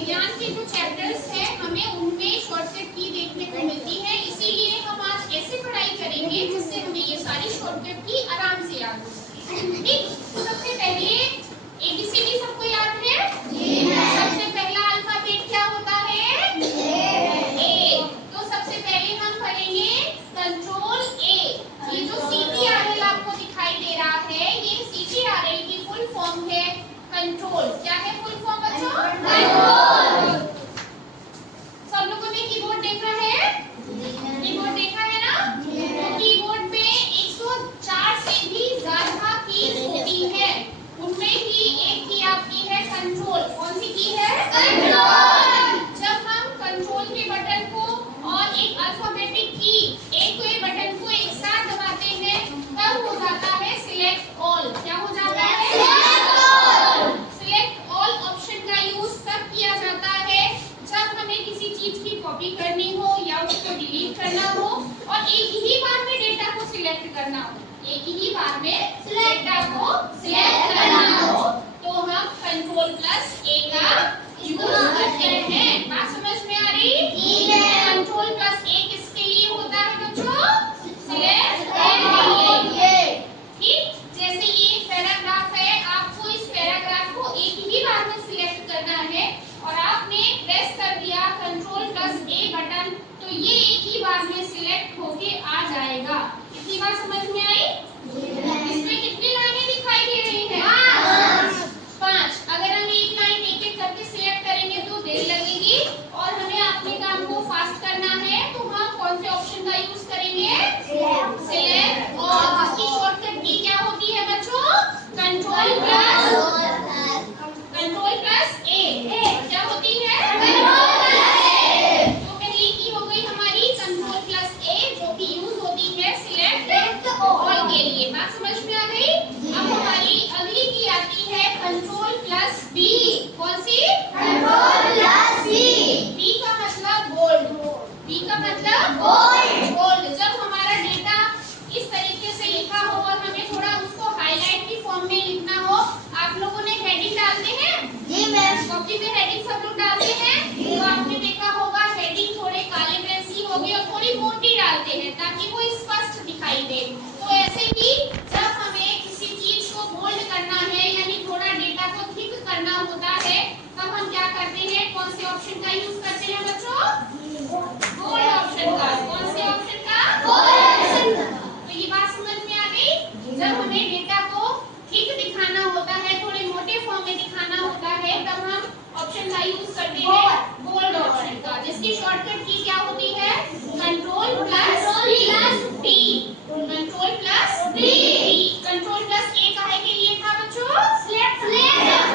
विज्ञान के जो चैप्टर्स हैं हमें उनमें शॉर्टकट की देखने को मिलती है, इसीलिए हम आज ऐसे पढ़ाई करेंगे जिससे हमें ये सारी शॉर्टकट की आराम से याद हो सके। ठीक, तो सबसे पहले एबीसीडी सबको याद है? सबसे पहला अल्फाबेट क्या होता है? ए। तो सबसे पहले हम पढ़ेंगे कंट्रोल ए। ये जो CTRL आपको दिखाई दे रहा है, ये CTRL की फुल फॉर्म है कंट्रोल। क्या है फुल फॉर्म बच्चों? कंट्रोल। सब लोगों ने कीबोर्ड देखा है? कीबोर्ड देखा है ना? तो कीबोर्ड में 104 से भी ज्यादा कीज होती है, उनमें ही एक की आपकी है कंट्रोल। कौन सी की है? कंट्रोल। जब हम कंट्रोल के बटन को और एक अल्फाबेटिक की एक बटन को एक साथ दबाते हैं तब हो जाता है सिलेक्ट ऑल। क्या हो जाता है? सिलेक्ट ऑल ऑप्शन का यूज तब किया जाता है जब हमें किसी चीज की कॉपी करनी हो या उसको डिलीट करना हो और एक ही बार में डेटा को सिलेक्ट करना हो। एक ही बार में डेटा को सिलेक्ट करना हो तो हम कंट्रोल प्लस ए का यूज करते हैं। बात समझ में आ रही? कंट्रोल प्लस ए किसके लिए होता है बच्चों? सिलेक्ट के लिए। ठीक, जैसे ये एक पैराग्राफ है, आपको इस पैराग्राफ को एक ही बार में सिलेक्ट करना है और आपने प्रेस कर दिया कंट्रोल प्लस ए बटन तो ये एक ही बार में सिलेक्ट होके आ जाएगा। कितनी बार समझ में आई? इसमें कितनी लाइनें दिखाई दे रही हैं? 5। अगर हम एक लाइन एक एक करके सिलेक्ट करेंगे तो देर लगेगी और हमें अपने काम को फास्ट करना है तो हम कौन से ऑप्शन का यूज करेंगे? Select all. इसकी शॉर्टकट की क्या होती है बच्चों? कंट्रोल प्लस ए। क्या होती है? कंट्रोल प्लस ए। तो पहली की हो गई हमारी कंट्रोल प्लस ए जो कि यूज होती है सिलेक्ट ऑल के लिए। बात समझ में आ गई? अब हमारी अगली की आती है कंट्रोल प्लस बी। कौन सी? Control plus B. बी का मतलब बोल्ड। बी का मतलब बोल्ड। जब हमारा डेटा इस तरीके से लिखा हो और हमें थोड़ा उसको हाईलाइट की फॉर्म में लिखना हो, आप लोगों ने हेडिंग डालते हैं? जी मैम। कॉपी पे हेडिंग सब लोग डालते हैं? तो आपने देखा होगा हेडिंग थोड़े काले पेन से होगी और थोड़ी मोटी डालते हैं ताकि वो स्पष्ट दिखाई दे। तो ऐसे ही जब हमें किसी चीज को बोल्ड करना है यानी थोड़ा डेटा को थिक करना होता है तब हम क्या करते हैं? कौन से ऑप्शन का यूज करते हैं बच्चों? बोल्ड ऑप्शन का। कौन से ऑप्शन का? बोल्ड ऑप्शन का। तो ये बात समझ में आ गई? जब हमें डेटा को थिक दिखाना होता है, थोड़े मोटे फॉर्म में दिखाना होता है तब हम ऑप्शन का यूज करते हैं बोल्ड ऑप्शन का, जिसकी शॉर्टकट की क्या होती है? Control plus D. Control plus D. Control plus A काहे के लिए था बच्चों? सिलेक्ट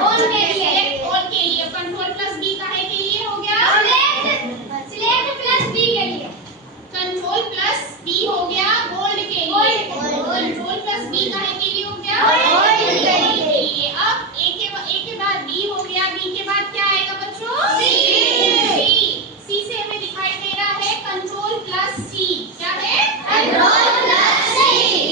ऑल के लिए। सिलेक्ट ऑल के लिए। कंट्रोल प्लस बी काहे के लिए हो गया? सिलेक्ट प्लस बी के लिए। कंट्रोल प्लस बी हो गया बोल्ड के लिए। कंट्रोल प्लस बी काहे के लिए हो गया? बोल्ड के लिए। अब ए के बाद बी हो गया, बी के बाद क्या आएगा बच्चों? सी से हमें दिखाई दे रहा है कंट्रोल प्लस सी। क्या है? कंट्रोल प्लस सी।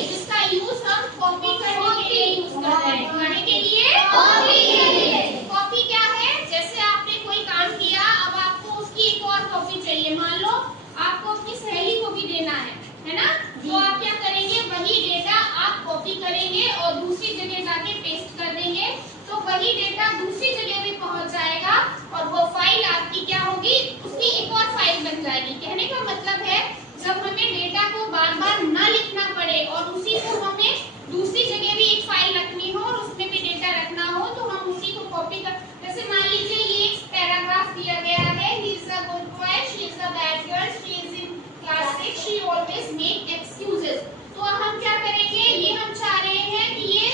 जिसका यूज हम कॉपी करने के लिए यूज करते हैं। करने के लिए? कॉपी के लिए। कॉपी क्या है? जैसे आपने कोई काम किया, अब आपको उसकी एक और कॉपी चाहिए। मान लो आपको अपनी सहेली को भी देना है ना? तो आप क्या करेंगे? वही डेटा आप कॉपी करेंगे और दूसरी जगह जाके पेस्ट कर देंगे तो वही डेटा दूसरी जगह भी पहुंच जाएगा और वो फाइल आपकी क्या होगी? उसकी एक और फाइल बन जाएगी। कहने का मतलब है जब हमें डेटा को बार-बार ना लिखना पड़े और उसी को हमें दूसरी जगह भी एक फाइल रखनी हो और उसमें भी डेटा रखना हो तो हम उसी को कॉपी कर। जैसे मान लीजिए ये एक पैराग्राफ दिया गया है, he is a good boy, she is a bad girl, she is in class 6, she always make excuses. तो हम क्या करेंगे? ये हम चाह रहे हैं कि ये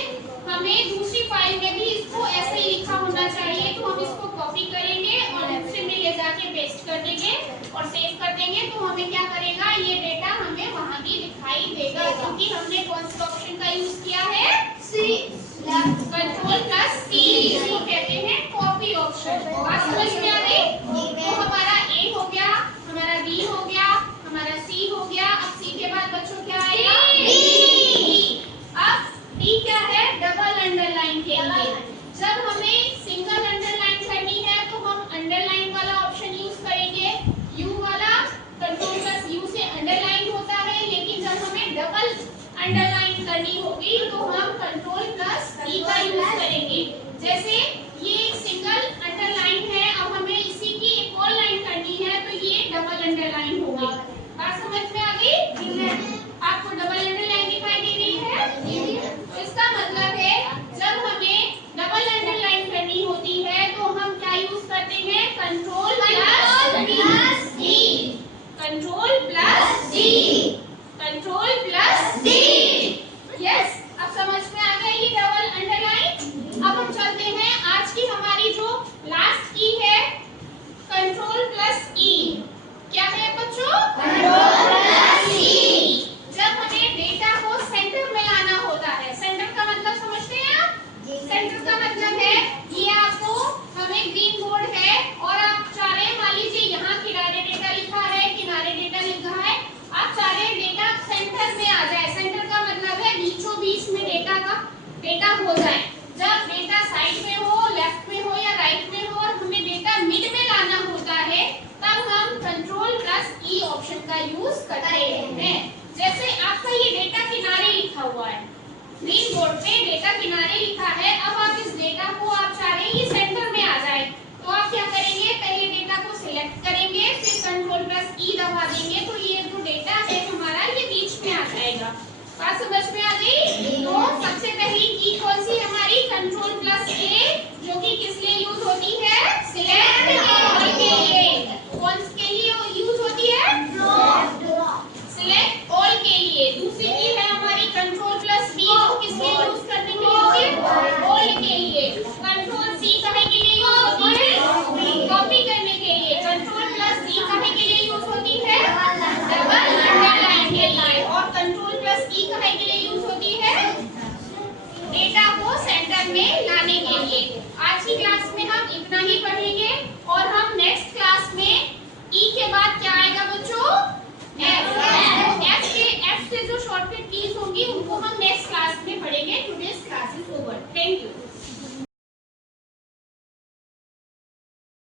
हमें दूसरी फाइल में भी इसको ऐसे ही लिखा होना चाहिए तो हम इसको कॉपी करेंगे और दूसरे में ले जाके पेस्ट कर देंगे और सेव कर देंगे तो हमें क्या करेगा? ये डेटा हमें वहां भी दिखाई देगा क्योंकि हमने कौन से ऑप्शन का यूज किया है? सी। कंट्रोल प्लस सी। इसको कहते हैं कॉपी ऑप्शन। बात समझ में आ गई? तो हमारा ए हो गया, हमारा बी हो गया, हमारा सी हो गया। अब सी के बाद बच्चों क्या आएगा? डी। अब डी क्या है? डबल अंडरलाइन के लिए। जब हमें सिंगल अंडरलाइन करनी है तो हम अंडरलाइन का यूज करते हैं। जैसे आपका ये डेटा किनारे लिखा हुआ है, ग्रीन बोर्ड पे डेटा किनारे लिखा है। अब आप इस डेटा को आप चाह रहे हैं ये सेंटर में आ जाए, तो आप क्या करेंगे, पहले डेटा को सिलेक्ट करेंगे, फिर कंट्रोल प्लस ई दबा देंगे, तो ये जो डेटा है हमारा ये बीच में आ जाएगा। बात समझ में आ गई? तो सबसे पहली की कौन सी हमारी कंट्रोल प्लस ए, जो कि किस लिए यूज होती है,